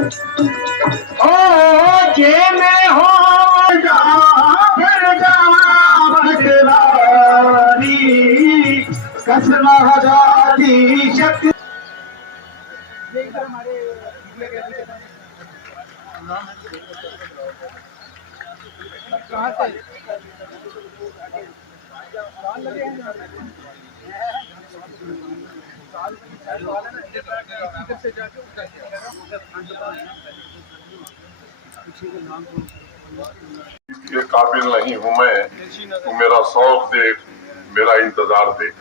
हो जे में हो जा फिर जा भटवारी कसम आजादी शक्ति ये काबिल नहीं हूं मैं, तू मेरा शौक देख, मेरा इंतजार देख।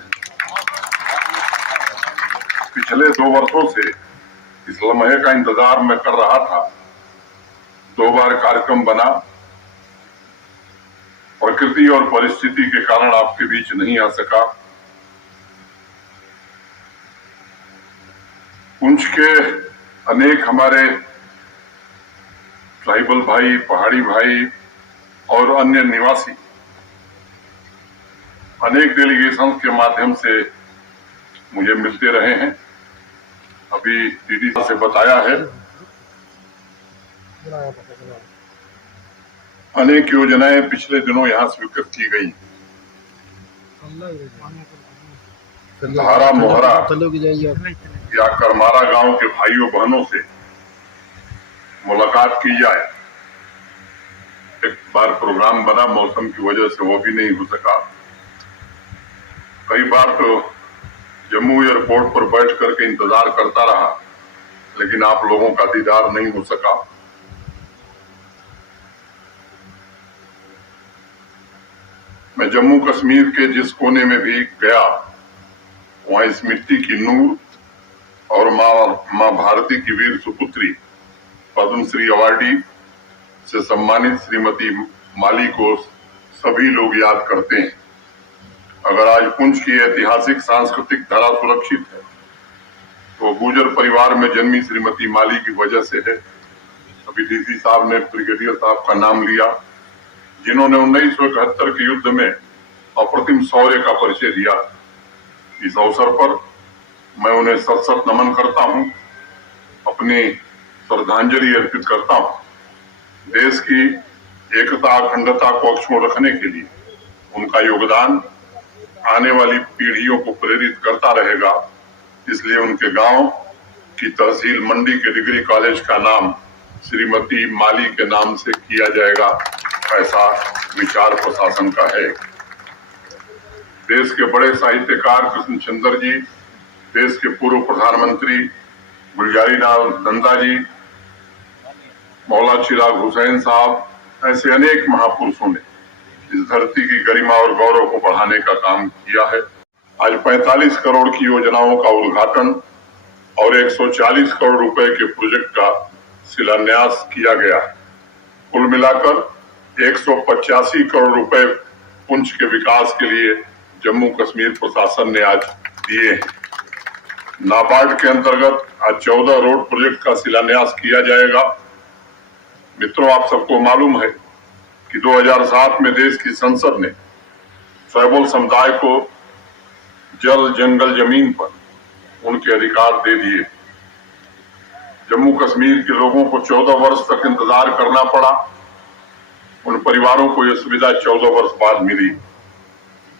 पिछले 2 वर्षों से इस लम्हे का इंतजार मैं कर रहा था। 2 बार कार्यक्रम बना, प्रकृति और परिस्थिति के कारण आपके बीच नहीं आ सका। पुंछ के अनेक हमारे ट्राइबल भाई, पहाड़ी भाई और अन्य निवासी अनेक डेलीगेशन के माध्यम से मुझे मिलते रहे हैं। अभी दीदी से बताया है, अनेक योजनाएं पिछले दिनों यहाँ स्वीकृत की गई। धारा मोहरा या करमारा गांव के भाइयों बहनों से मुलाकात की जाए। एक बार प्रोग्राम बना, मौसम की वजह से वो भी नहीं हो सका। कई बार तो जम्मू एयरपोर्ट पर बैठ करके इंतजार करता रहा, लेकिन आप लोगों का दीदार नहीं हो सका। मैं जम्मू कश्मीर के जिस कोने में भी गया, वहां इस मिट्टी की नूर और माँ भारती की वीर सुपुत्री पद्मश्री अवार्डी से सम्मानित श्रीमती माली को सभी लोग याद करते हैं। अगर आज पुंछ की ऐतिहासिक सांस्कृतिक धरा सुरक्षित है, तो गुर्जर परिवार में जन्मी श्रीमती माली की वजह से है। अभी डीसी साहब ने ब्रिगेडियर साहब का नाम लिया, जिन्होंने 1971 के युद्ध में अप्रतिम शौर्य का परिचय दिया। इस अवसर पर मैं उन्हें सत सत नमन करता हूं, अपनी श्रद्धांजलि अर्पित करता हूं। देश की एकता अखंडता को अक्षुण्ण रखने के लिए उनका योगदान आने वाली पीढ़ियों को प्रेरित करता रहेगा। इसलिए उनके गांव की तहसील मंडी के डिग्री कॉलेज का नाम श्रीमती माली के नाम से किया जाएगा, ऐसा विचार प्रशासन का है। देश के बड़े साहित्यकार कृष्णचंद्र जी, देश के पूर्व प्रधानमंत्री गुलजारीलाल नंदा जी, मौला चिराग हुसैन साहब, ऐसे अनेक महापुरुषों ने इस धरती की गरिमा और गौरव को बढ़ाने का काम किया है। आज 45 करोड़ की योजनाओं का उद्घाटन और 140 करोड़ रुपए के प्रोजेक्ट का शिलान्यास किया गया। कुल मिलाकर 185 करोड़ रुपए पुंछ के विकास के लिए जम्मू कश्मीर प्रशासन ने आज दिए हैं। नाबार्ड के अंतर्गत आज 14 रोड प्रोजेक्ट का शिलान्यास किया जाएगा। मित्रों, आप सबको मालूम है कि 2007 में देश की संसद ने ट्राइबल समुदाय को जल, जंगल, जमीन पर उनके अधिकार दे दिए। जम्मू कश्मीर के लोगों को 14 वर्ष तक इंतजार करना पड़ा। उन परिवारों को यह सुविधा 14 वर्ष बाद मिली।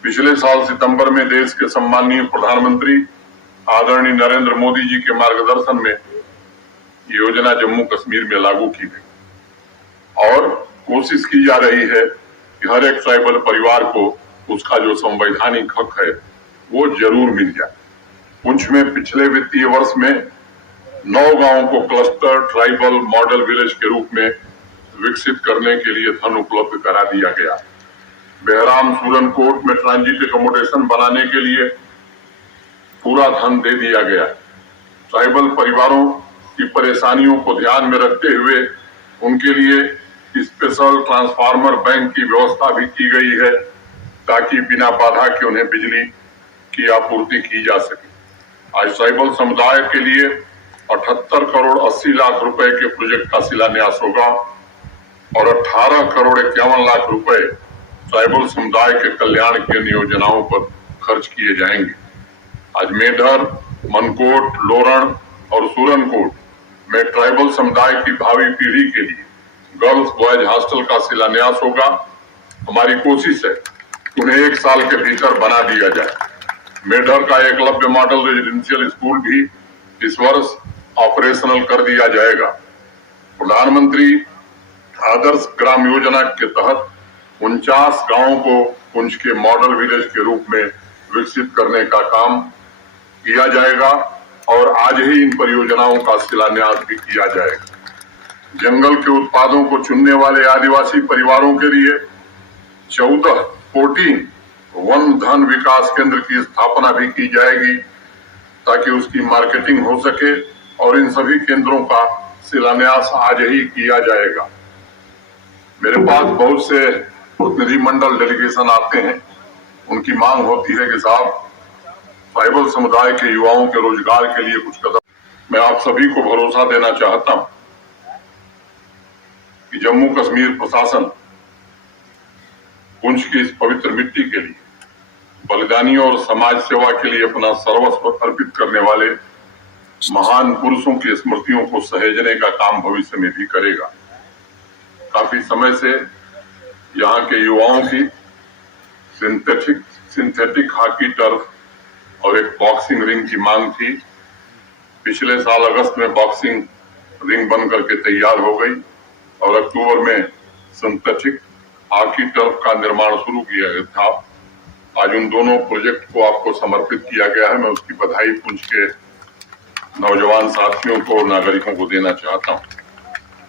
पिछले साल सितंबर में देश के सम्माननीय प्रधानमंत्री आदरणीय नरेंद्र मोदी जी के मार्गदर्शन में योजना जम्मू कश्मीर में लागू की गई और कोशिश की जा रही है कि हर एक ट्राइबल परिवार को उसका जो संवैधानिक हक है वो जरूर मिल जाए। पुंछ में पिछले वित्तीय वर्ष में 9 गांवों को क्लस्टर ट्राइबल मॉडल विलेज के रूप में विकसित करने के लिए धन उपलब्ध करा दिया गया। बेहराम सूरनकोट में ट्रांजिट एकोमोडेशन बनाने के लिए पूरा धन दे दिया गया। ट्राइबल परिवारों की परेशानियों को ध्यान में रखते हुए उनके लिए स्पेशल ट्रांसफार्मर बैंक की व्यवस्था भी की गई है, ताकि बिना बाधा के उन्हें बिजली की आपूर्ति की जा सके। आज ट्राइबल समुदाय के लिए 78 करोड़ 80 लाख रुपए के प्रोजेक्ट का शिलान्यास होगा और 18 करोड़ 51 लाख रुपए ट्राइबल समुदाय के कल्याण की योजनाओं पर खर्च किए जाएंगे। आज मेढर, मनकोट, लोरण और सूरनकोट में ट्राइबल समुदाय की भावी पीढ़ी के लिए गर्ल्स बॉयज हॉस्टल का शिलान्यास होगा। हमारी कोशिश है उन्हें 1 साल के भीतर बना दिया जाए। मेढर का एकलव्य मॉडल रेजिडेंशियल स्कूल भी इस वर्ष ऑपरेशनल कर दिया जाएगा। प्रधानमंत्री आदर्श ग्राम योजना के तहत 49 गांवों को पुंछ के मॉडल विलेज के रूप में विकसित करने का काम किया जाएगा और आज ही इन परियोजनाओं का शिलान्यास भी किया जाएगा। जंगल के उत्पादों को चुनने वाले आदिवासी परिवारों के लिए 14 वन धन विकास केंद्र की स्थापना भी की जाएगी ताकि उसकी मार्केटिंग हो सके और इन सभी केंद्रों का शिलान्यास आज ही किया जाएगा। मेरे पास बहुत से प्रतिनिधिमंडल डेलीगेशन आते हैं, उनकी मांग होती है कि साहब ट्राइबल समुदाय के युवाओं के रोजगार के लिए कुछ कदम। मैं आप सभी को भरोसा देना चाहता हूं कि जम्मू कश्मीर प्रशासन पुंछ की इस पवित्र मिट्टी के लिए बलिदानियों और समाज सेवा के लिए अपना सर्वस्व अर्पित करने वाले महान पुरुषों की स्मृतियों को सहेजने का काम भविष्य में भी करेगा। काफी समय से यहाँ के युवाओं की सिंथेटिक हॉकी टर्फ और एक बॉक्सिंग रिंग की मांग थी। पिछले साल अगस्त में बॉक्सिंग रिंग बन करके तैयार हो गई और अक्टूबर में सिंथेटिक हॉकी टर्फ का निर्माण शुरू किया गया था। आज उन दोनों प्रोजेक्ट को आपको समर्पित किया गया है। मैं उसकी बधाई पुंछ के नौजवान साथियों को और नागरिकों को देना चाहता हूं।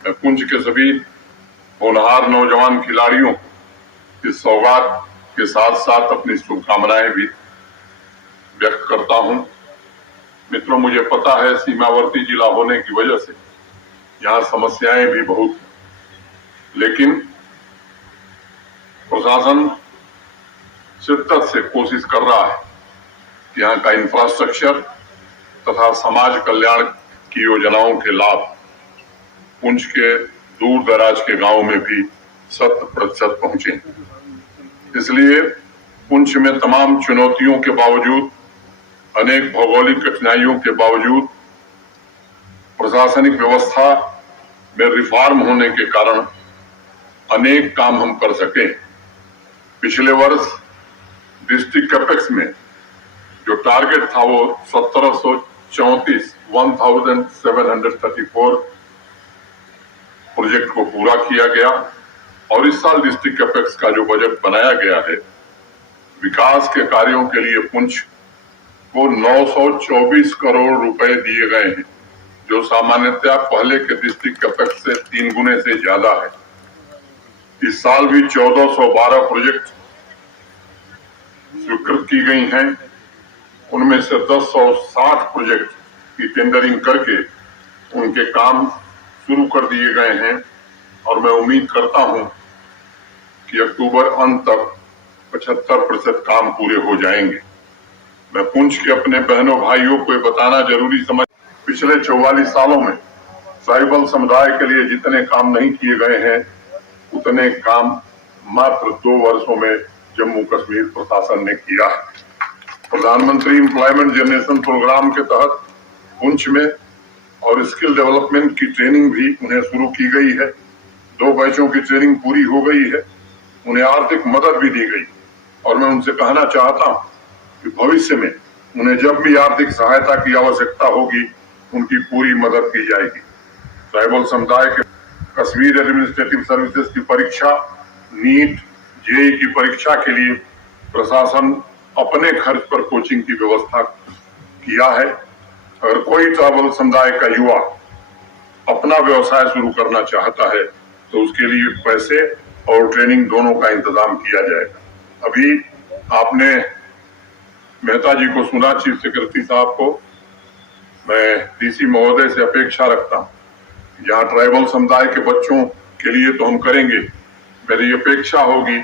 मैं पुंछ के सभी होनहार नौजवान खिलाड़ियों इस सौगात के साथ साथ अपनी शुभकामनाएं भी व्यक्त करता हूं। मित्रों, मुझे पता है सीमावर्ती जिला होने की वजह से यहाँ समस्याएं भी बहुत हैं, लेकिन प्रशासन शिद्दत से कोशिश कर रहा है कि यहाँ का इंफ्रास्ट्रक्चर तथा समाज कल्याण की योजनाओं के लाभ पुंछ के दूर दराज के गांवों में भी 100% पहुंचे। इसलिए पुंछ में तमाम चुनौतियों के बावजूद, अनेक भौगोलिक कठिनाइयों के बावजूद प्रशासनिक व्यवस्था में रिफॉर्म होने के कारण अनेक काम हम कर सके। पिछले वर्ष डिस्ट्रिक्ट कैपेक्स में जो टारगेट था वो 1734 प्रोजेक्ट को पूरा किया गया और इस साल डिस्ट्रिक्ट कैपेक्स का जो बजट बनाया गया है विकास के कार्यों के लिए पुंछ को 924 करोड़ रुपए दिए गए हैं, जो सामान्यतः पहले के डिस्ट्रिक्ट कैपेक्स से 3 गुने से ज्यादा है। इस साल भी 1412 प्रोजेक्ट स्वीकृत की गई हैं। उनमें से 1060 प्रोजेक्ट की टेंडरिंग करके उनके काम शुरू कर दिए गए हैं और मैं उम्मीद करता हूं कि अक्टूबर अंत तक 75% काम पूरे हो जाएंगे। मैं पुंछ के अपने बहनों भाइयों को बताना जरूरी समझ, पिछले 44 सालों में ट्राइबल समुदाय के लिए जितने काम नहीं किए गए हैं उतने काम मात्र 2 वर्षों में जम्मू कश्मीर प्रशासन ने किया है। प्रधानमंत्री एम्प्लॉयमेंट जनरेशन प्रोग्राम के तहत पुंछ में और स्किल डेवलपमेंट की ट्रेनिंग भी उन्हें शुरू की गई है। 2 बैचों की ट्रेनिंग पूरी हो गई है। उन्हें आर्थिक मदद भी दी गई और मैं उनसे कहना चाहता हूं कि भविष्य में उन्हें जब भी आर्थिक सहायता की आवश्यकता होगी उनकी पूरी मदद की जाएगी। ट्राइबल समुदाय के कश्मीर एडमिनिस्ट्रेटिव सर्विसेज की परीक्षा, नीट, जेईई की परीक्षा के लिए प्रशासन अपने खर्च पर कोचिंग की व्यवस्था किया है। अगर कोई ट्राइबल समुदाय का युवा अपना व्यवसाय शुरू करना चाहता है तो उसके लिए पैसे और ट्रेनिंग दोनों का इंतजाम किया जाएगा। अभी आपने मेहता जी को सुना, चीफ सेक्रेटरी साहब को। मैं डीसी महोदय से अपेक्षा रखता हूँ जहाँ ट्राइबल समुदाय के बच्चों के लिए तो हम करेंगे, मेरी अपेक्षा होगी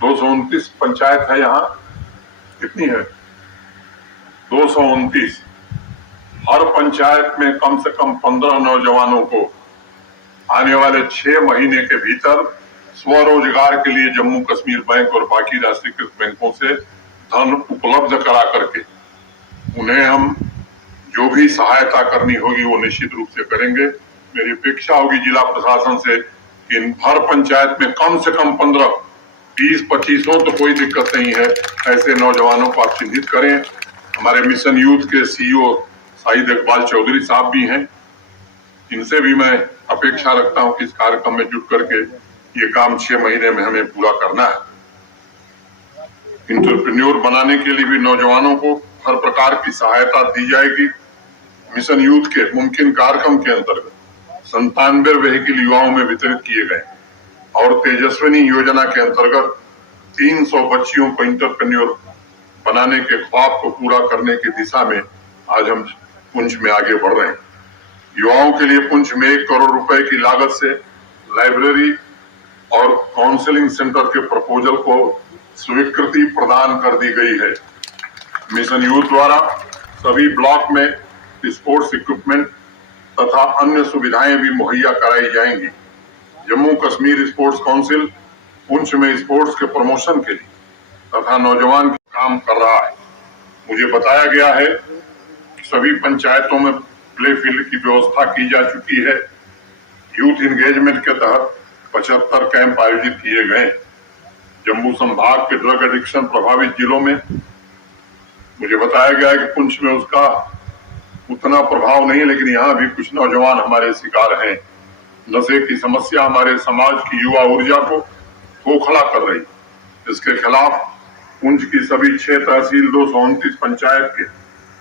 229 पंचायत है यहाँ, कितनी है 229, हर पंचायत में कम से कम 15 नौजवानों को आने वाले 6 महीने के भीतर स्वरोजगार के लिए जम्मू कश्मीर बैंक और बाकी राष्ट्रीयकृत बैंकों से धन उपलब्ध करा करके उन्हें हम जो भी सहायता करनी होगी वो निश्चित रूप से करेंगे। मेरी अपेक्षा होगी जिला प्रशासन से कि हर पंचायत में कम से कम 15, 20, 25 हो तो कोई दिक्कत नहीं है, ऐसे नौजवानों को आप चिन्हित करें। हमारे मिशन यूथ के सीईओ शाहिद इकबाल चौधरी साहब भी हैं, इनसे भी मैं अपेक्षा रखता हूं कि इस कार्यक्रम में जुट करके ये काम 6 महीने में हमें पूरा करना है। इंटरप्रेन्योर बनाने के लिए भी नौजवानों को हर प्रकार की सहायता दी जाएगी। मिशन यूथ के मुमकिन कार्यक्रम के अंतर्गत 97 व्हीकल युवाओं में वितरित किए गए और तेजस्विनी योजना के अंतर्गत 300 बच्चियों को इंटरप्रेन्योर बनाने के ख्वाब को पूरा करने की दिशा में आज हम पुंछ में आगे बढ़ रहे हैं। युवाओं के लिए पुंछ में 1 करोड़ रुपए की लागत से लाइब्रेरी और काउंसलिंग सेंटर के प्रपोजल को स्वीकृति प्रदान कर दी गई है। मिशन यूथ द्वारा सभी ब्लॉक में स्पोर्ट्स इक्विपमेंट तथा अन्य सुविधाएं भी मुहैया कराई जाएंगी। जम्मू कश्मीर स्पोर्ट्स काउंसिल पुंछ में स्पोर्ट्स के प्रमोशन के लिए तथा नौजवान काम कर रहा है। मुझे बताया गया है कि सभी पंचायतों में प्ले फील्ड की व्यवस्था की जा चुकी है। यूथ इंगेजमेंट के तहत 75 कैंप आयोजित किए गए। जम्मू संभाग के ड्रग एडिक्शन प्रभावित जिलों में मुझे बताया गया है कि पुंछ में उसका उतना प्रभाव नहीं, लेकिन यहाँ भी कुछ नौजवान हमारे शिकार हैं। नशे की समस्या हमारे समाज की युवा ऊर्जा को खोखला कर रही। इसके खिलाफ पुंछ की सभी 6 तहसील 229 पंचायत के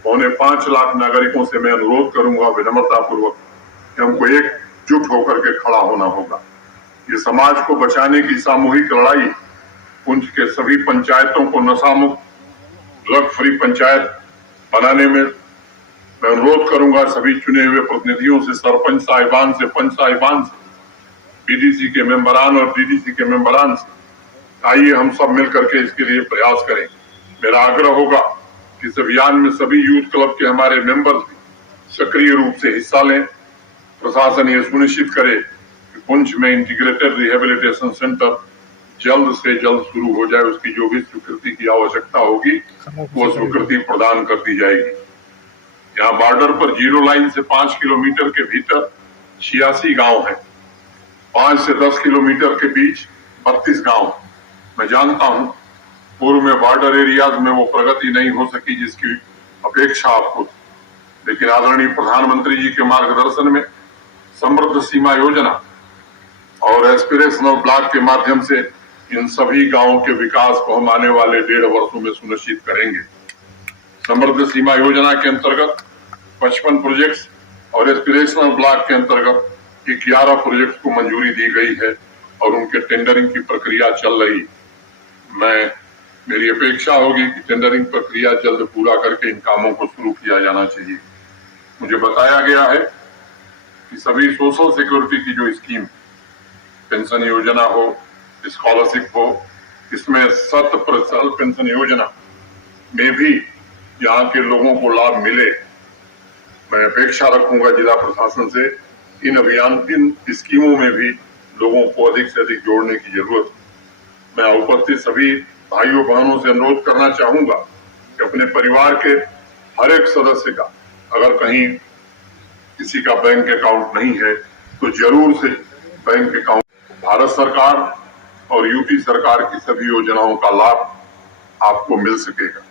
4.25 लाख नागरिकों से मैं अनुरोध करूंगा विनम्रता पूर्वक कि हमको एकजुट होकर के खड़ा होना होगा। ये समाज को बचाने की सामूहिक लड़ाई। पुंछ के सभी पंचायतों को नशा मुक्त ड्रग फ्री पंचायत बनाने में मैं अनुरोध करूंगा सभी चुने हुए प्रतिनिधियों से, सरपंच साहिबान से, पंच साहिबान से, बीडीसी के मेंबरान और डीडीसी के मेंबरान से, आइए हम सब मिलकर के इसके लिए प्रयास करें। मेरा आग्रह होगा कि इस अभियान में सभी यूथ क्लब के हमारे मेंबर्स भी सक्रिय रूप से हिस्सा लें। प्रशासन ये सुनिश्चित करे कि पुंछ में इंटीग्रेटेड रिहेबिलिटेशन सेंटर जल्द से जल्द शुरू हो जाए। उसकी जो भी स्वीकृति की आवश्यकता होगी वो स्वीकृति प्रदान कर दी जाएगी। यहाँ बॉर्डर पर 0 लाइन से 5 किलोमीटर के भीतर 86 गांव हैं। 5 से 10 किलोमीटर के बीच 32 गांव। मैं जानता हूं पूर्व में बॉर्डर एरियाज में वो प्रगति नहीं हो सकी जिसकी अपेक्षा आपको, लेकिन आदरणीय प्रधानमंत्री जी के मार्गदर्शन में समृद्ध सीमा योजना और एस्पिरेशनल ब्लॉक के माध्यम से इन सभी गांवों के विकास को हम आने वाले 1.5 वर्षों में सुनिश्चित करेंगे। समृद्ध सीमा योजना के अंतर्गत 55 प्रोजेक्ट्स और एस्पिरेशनल ब्लॉक के अंतर्गत 11 प्रोजेक्ट्स को मंजूरी दी गई है और उनके टेंडरिंग की प्रक्रिया चल रही। मेरी अपेक्षा होगी कि टेंडरिंग प्रक्रिया जल्द पूरा करके इन कामों को शुरू किया जाना चाहिए। मुझे बताया गया है कि सभी सोशल सिक्योरिटी की जो स्कीम, पेंशन योजना हो, स्कॉलरशिप हो, इसमें 100% पेंशन योजना में भी यहाँ के लोगों को लाभ मिले। मैं अपेक्षा रखूंगा जिला प्रशासन से इन स्कीमों में भी लोगों को अधिक से अधिक जोड़ने की जरूरत। मैं उपस्थित सभी भाइयों बहनों से अनुरोध करना चाहूंगा कि अपने परिवार के हर एक सदस्य का अगर कहीं किसी का बैंक अकाउंट नहीं है तो जरूर से बैंक अकाउंट। भारत सरकार और यूपी सरकार की सभी योजनाओं का लाभ आपको मिल सकेगा।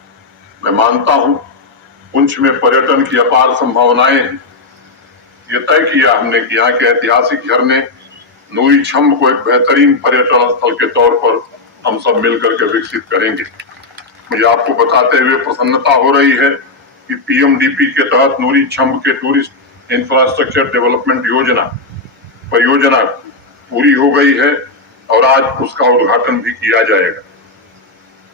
मैं मानता हूं पुंछ में पर्यटन की अपार संभावनाएं हैं। ये तय किया हमने कि यहाँ के ऐतिहासिक झरने नूरी छम्ब को एक बेहतरीन पर्यटन स्थल के तौर पर हम सब मिलकर के विकसित करेंगे। मुझे आपको बताते हुए प्रसन्नता हो रही है कि पीएमडीपी के तहत नूरी छम्ब के टूरिस्ट इंफ्रास्ट्रक्चर डेवलपमेंट परियोजना पूरी हो गई है और आज उसका उद्घाटन भी किया जाएगा।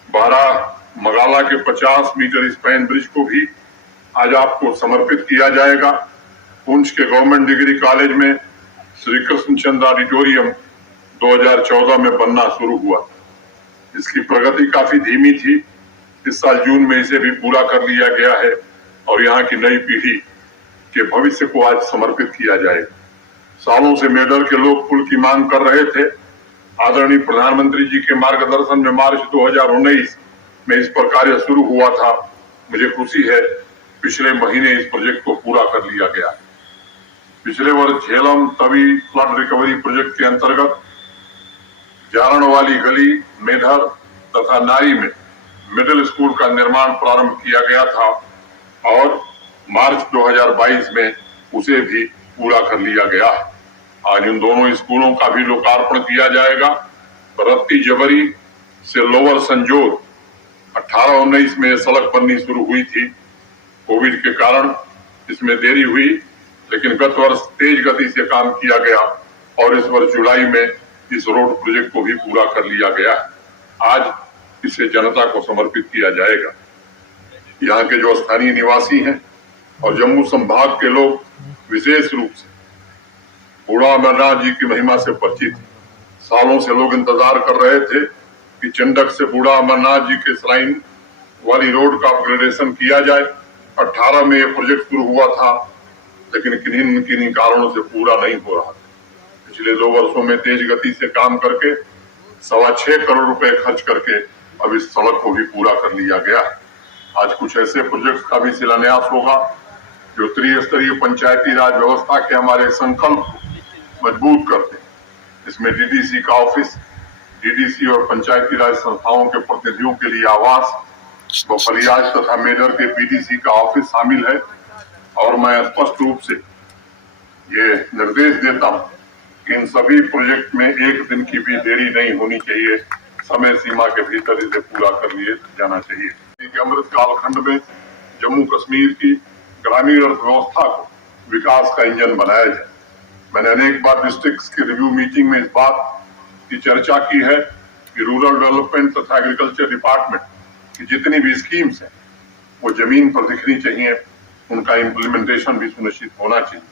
बारामगाला के 50 मीटर स्पैन ब्रिज को भी आज आपको समर्पित किया जाएगा। पुंछ के गवर्नमेंट डिग्री कॉलेज में श्री कृष्णचंद्र ऑडिटोरियम 2014 में बनना शुरू हुआ। इसकी प्रगति काफी धीमी थी। इस साल जून में इसे भी पूरा कर लिया गया है और यहाँ की नई पीढ़ी के भविष्य को आज समर्पित किया जाएगा। सालों से मेडर के लोग पुल की मांग कर रहे थे। आदरणीय प्रधानमंत्री जी के मार्गदर्शन में मार्च 2019 में इस पर कार्य शुरू हुआ था। मुझे खुशी है पिछले महीने इस प्रोजेक्ट को पूरा कर लिया गया है। पिछले वर्ष Jhelum Tawi flood recovery project के अंतर्गत जारण वाली गली, मेढर तथा नारी में मिडिल स्कूल का निर्माण प्रारंभ किया गया था और मार्च 2022 में उसे भी पूरा कर लिया गया है। आज इन दोनों स्कूलों का भी लोकार्पण किया जाएगा। रत्ती जबरी से लोअर संजोर 18-19 में सड़क बननी शुरू हुई थी। कोविड के कारण इसमें देरी हुई, लेकिन गत वर्ष तेज गति से काम किया गया और इस वर्ष जुलाई में इस रोड प्रोजेक्ट को भी पूरा कर लिया गया है। आज इसे जनता को समर्पित किया जाएगा। यहाँ के जो स्थानीय निवासी हैं और जम्मू संभाग के लोग विशेष रूप से बूढ़ा अमरनाथ जी की महिमा से परिचित। सालों से लोग इंतजार कर रहे थे कि चंडक से बूढ़ा अमरनाथ जी के श्राइन वाली रोड का अपग्रेडेशन किया जाए। 18 में यह प्रोजेक्ट शुरू हुआ था, लेकिन किन्हीं कारणों से पूरा नहीं हो रहा था। पिछले 2 वर्षों में तेज गति से काम करके 6.25 करोड़ रुपए खर्च करके अब इस सड़क को भी पूरा कर लिया गया है। आज कुछ ऐसे प्रोजेक्ट का भी शिलान्यास होगा जो त्रिस्तरीय पंचायती राज व्यवस्था के हमारे संकल्प को मजबूत करते हैं। इसमें डीडीसी का ऑफिस, डीडीसी और पंचायती राज संस्थाओं के प्रतिनिधियों के लिए आवास, बफलियाज तथा मेजर के पीडीसी का ऑफिस शामिल है। और मैं स्पष्ट रूप से ये निर्देश देता हूं कि इन सभी प्रोजेक्ट में एक दिन की भी देरी नहीं होनी चाहिए। समय सीमा के भीतर इसे पूरा कर लिए जाना चाहिए। अमृत कालखंड में जम्मू कश्मीर की ग्रामीण अर्थव्यवस्था को विकास का इंजन बनाया जाए। मैंने अनेक बार डिस्ट्रिक्ट की रिव्यू मीटिंग में इस बात की चर्चा की है कि रूरल डेवलपमेंट तथा एग्रीकल्चर डिपार्टमेंट की जितनी भी स्कीम्स हैं वो जमीन पर दिखनी चाहिए, उनका इम्प्लीमेंटेशन भी सुनिश्चित होना चाहिए।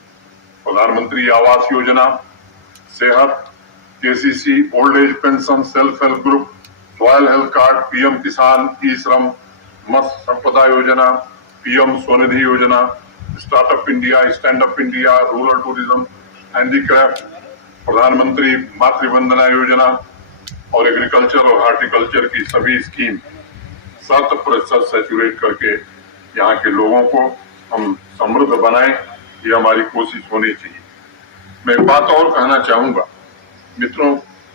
प्रधानमंत्री आवास योजना, सेहत, KCC, old age pension, self help group, soil health card, PM किसान, ई श्रम, मत्स्य संपदा योजना, पीएम स्वनिधि योजना, startup India, stand up India, rural tourism, handicraft, प्रधानमंत्री मातृ वंदना योजना और एग्रीकल्चर और हार्टिकल्चर की सभी स्कीम 100% सैचुरेट करके यहाँ के लोगों को हम समृद्ध बनाएं, ये हमारी कोशिश होनी चाहिए। मैं एक बात और कहना चाहूंगा मित्रों,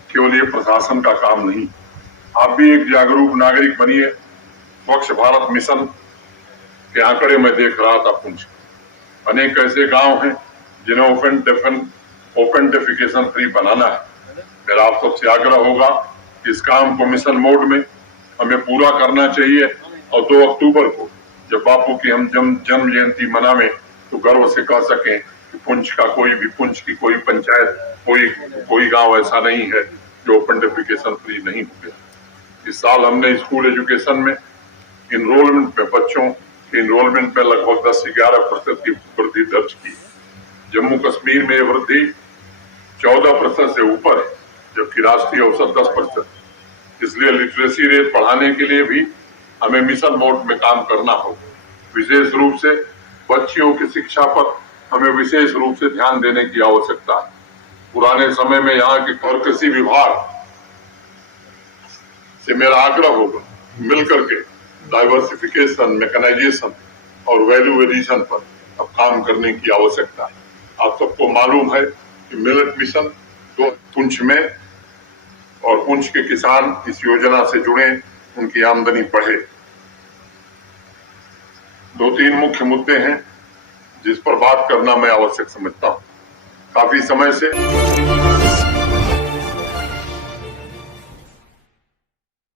केवल ये प्रशासन का काम नहीं, आप भी एक जागरूक नागरिक बनिए। स्वच्छ भारत मिशन के आंकड़े में देख रहा था पुंछ, अनेक ऐसे गांव हैं जिन्हें ओपन डेफिकेशन फ्री बनाना है। मेरा आप सबसे आग्रह होगा कि इस काम को मिशन मोड में हमें पूरा करना चाहिए और 2 अक्टूबर को जब बापू की हम जन्म जयंती मनावें तो गर्व से कह सकें कि पुंछ की कोई पंचायत, कोई गांव ऐसा नहीं है जो ओपन डेफिकेशन फ्री नहीं हो गया। इस साल हमने स्कूल एजुकेशन में इनरोलमेंट में, बच्चों के इनरोलमेंट में लगभग 10-11% की वृद्धि दर्ज की। जम्मू कश्मीर में यह वृद्धि 14% से ऊपर है, जबकि राष्ट्रीय औसत 10%। इसलिए लिटरेसी रेट बढ़ाने के लिए भी हमें मिशन मोड में काम करना होगा। विशेष रूप से बच्चियों की शिक्षा पर हमें विशेष रूप से ध्यान देने की आवश्यकता है। पुराने समय में यहाँ के और कृषि विभाग से मेरा आग्रह होगा मिलकर के डाइवर्सिफिकेशन, मैकेनाइजेशन और वैल्यू एडिशन पर अब काम करने की आवश्यकता है। आप सबको मालूम है कि मिलेट मिशन तो पुंछ में और पुंछ के किसान इस योजना से जुड़े, उनकी आमदनी बढ़े। 2-3 मुख्य मुद्दे हैं जिस पर बात करना मैं आवश्यक समझता हूं। काफी समय से